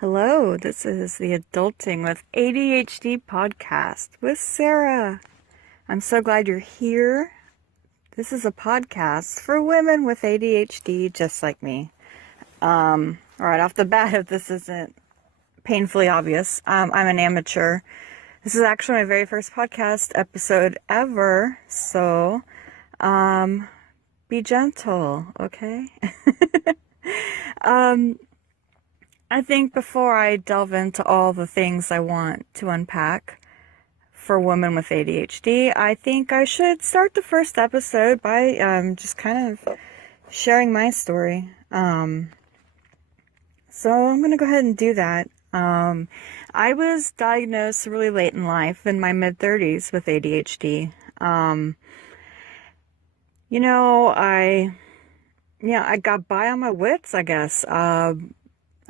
Hello, this is the Adulting with ADHD podcast with Sarah. I'm so glad you're here. This is a podcast for women with ADHD just like me. Right off the bat, if this isn't painfully obvious, I'm an amateur. This is actually my very first podcast episode ever, so be gentle, okay? I think before I delve into all the things I want to unpack for women with ADHD, I think I should start the first episode by just kind of sharing my story. So I'm going to go ahead and do that. I was diagnosed really late in life, in my mid-30s, with ADHD. I got by on my wits, I guess.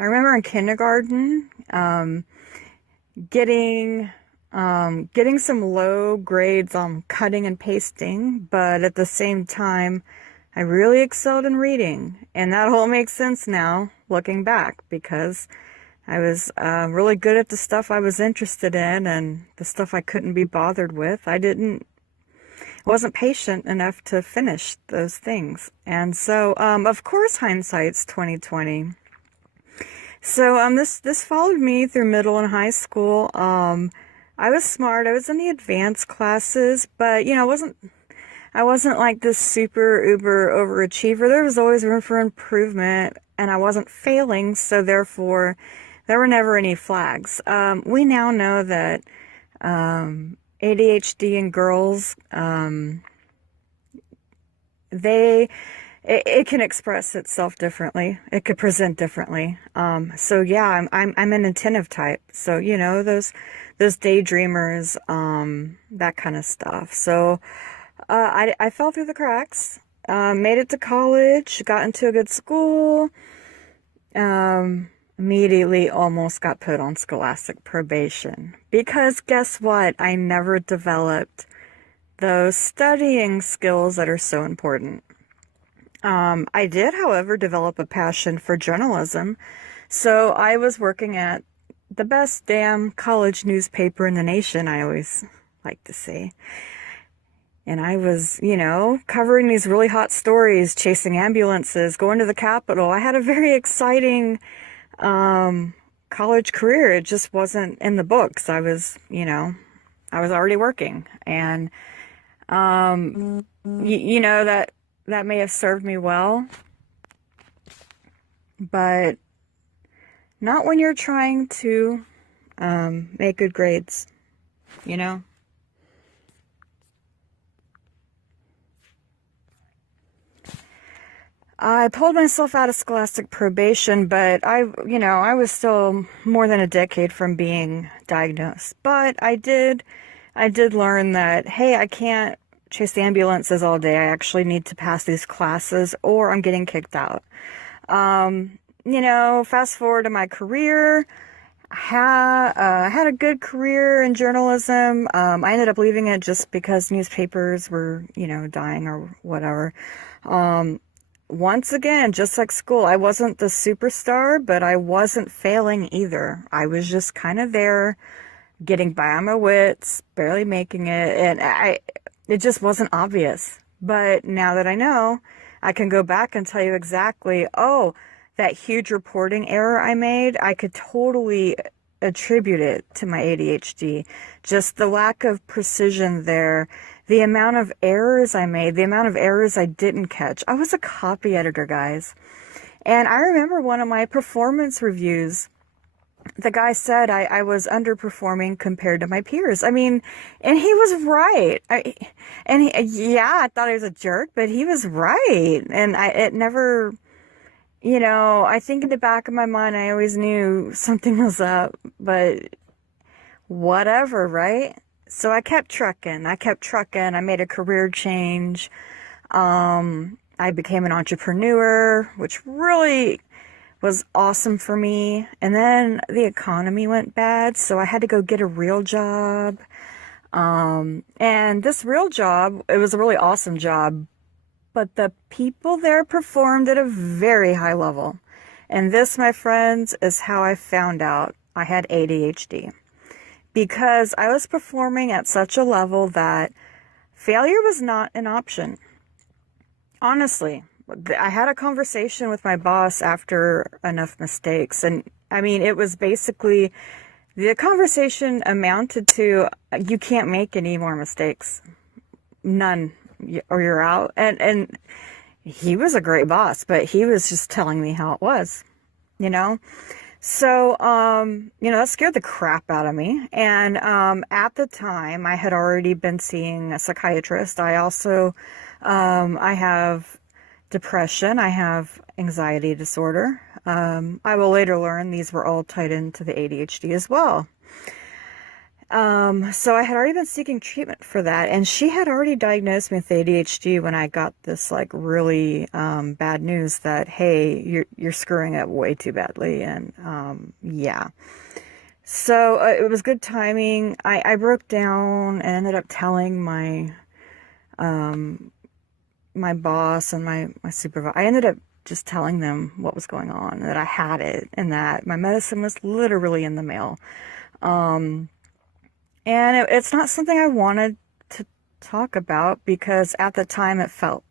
I remember in kindergarten, getting some low grades on cutting and pasting, but at the same time, I really excelled in reading. And that all makes sense now, looking back, because I was really good at the stuff I was interested in and the stuff I couldn't be bothered with. I wasn't patient enough to finish those things. And so, of course, hindsight's 2020. So this followed me through middle and high school. I was smart. I was in the advanced classes, but I wasn't like this super uber overachiever. There was always room for improvement, and I wasn't failing, so therefore there were never any flags. We now know that ADHD in girls, it can express itself differently. It could present differently. So yeah, I'm an attentive type. So those daydreamers, that kind of stuff. So I fell through the cracks. Made it to college. Got into a good school. Immediately almost got put on scholastic probation because guess what? I never developed those studying skills that are so important. I did, however, develop a passion for journalism. So I was working at the best damn college newspaper in the nation, I always like to say. And I was, covering these really hot stories, chasing ambulances, going to the Capitol. I had a very exciting college career. It just wasn't in the books. I was already working. And, that may have served me well, but not when you're trying to make good grades, I pulled myself out of scholastic probation, but I was still more than a decade from being diagnosed. But I did learn that, hey, I can't chase the ambulances all day. I actually need to pass these classes or I'm getting kicked out. Fast forward to my career, had a good career in journalism. I ended up leaving it just because newspapers were, dying or whatever. Once again, just like school, I wasn't the superstar, but I wasn't failing either. I was just kind of there, getting by on my wits, barely making it, and it just wasn't obvious. But now that I know, I can go back and tell you exactly, that huge reporting error I made, I could totally attribute it to my ADHD. Just the lack of precision there, the amount of errors I made, the amount of errors I didn't catch. I was a copy editor, guys. And I remember one of my performance reviews, the guy said I was underperforming compared to my peers. I mean, and he was right. I thought he was a jerk, but he was right. And it never, I think in the back of my mind, I always knew something was up, but whatever, right? So I kept trucking. I made a career change. I became an entrepreneur, which really was awesome for me. And then the economy went bad, so I had to go get a real job. And this real job, it was a really awesome job, but the people there performed at a very high level. And this, my friends, is how I found out I had ADHD. Because I was performing at such a level that failure was not an option. Honestly, I had a conversation with my boss after enough mistakes. And I mean, it was basically, the conversation amounted to, you can't make any more mistakes. None, or you're out. And he was a great boss, but he was just telling me how it was, you know? So, that scared the crap out of me. And at the time, I had already been seeing a psychiatrist. I also, I have depression. I have anxiety disorder. I will later learn these were all tied into the ADHD as well. So I had already been seeking treatment for that, and she had already diagnosed me with ADHD when I got this like really bad news that, hey, you're screwing up way too badly, and yeah. So it was good timing. I broke down and ended up telling my my boss and my supervisor. I ended up just telling them what was going on, that I had it, and that my medicine was literally in the mail. And it's not something I wanted to talk about, because at the time it felt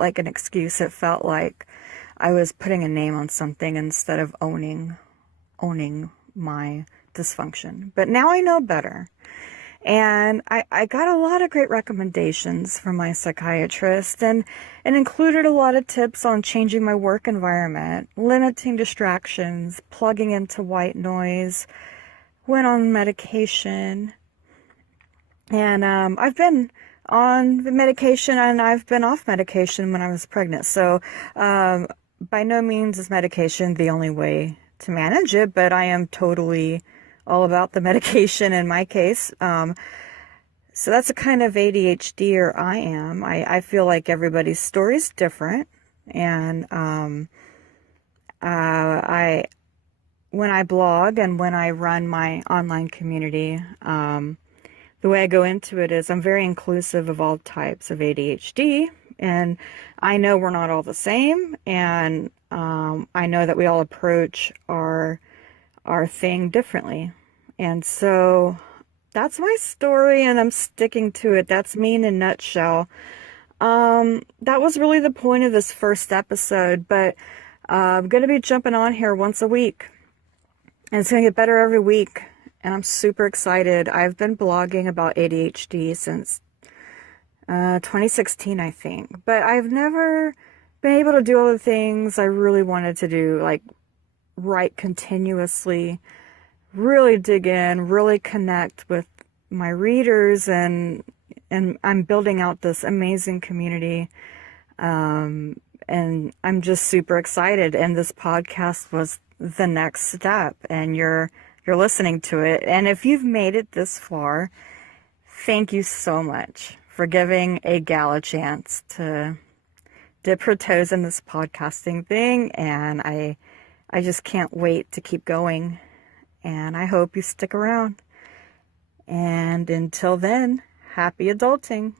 like an excuse. It felt like I was putting a name on something instead of owning my dysfunction. But now I know better. And I got a lot of great recommendations from my psychiatrist, and included a lot of tips on changing my work environment, limiting distractions, plugging into white noise, went on medication. And I've been on the medication, and I've been off medication when I was pregnant. So by no means is medication the only way to manage it, but I am totally all about the medication in my case. So that's a kind of ADHD I am. I feel like everybody's story is different. And when I blog and when I run my online community, the way I go into it is I'm very inclusive of all types of ADHD, and I know we're not all the same, and I know that we all approach our thing differently. And so that's my story, and I'm sticking to it. That's me in a nutshell. That was really the point of this first episode, but I'm going to be jumping on here once a week, and it's going to get better every week. And I'm super excited. I've been blogging about ADHD since 2016, I think. But I've never been able to do all the things I really wanted to do, like write continuously, really dig in, really connect with my readers, and I'm building out this amazing community. And I'm just super excited. And this podcast was the next step, and you're listening to it. And if you've made it this far, thank you so much for giving a gal a chance to dip her toes in this podcasting thing. And I just can't wait to keep going. And I hope you stick around. And until then, happy adulting.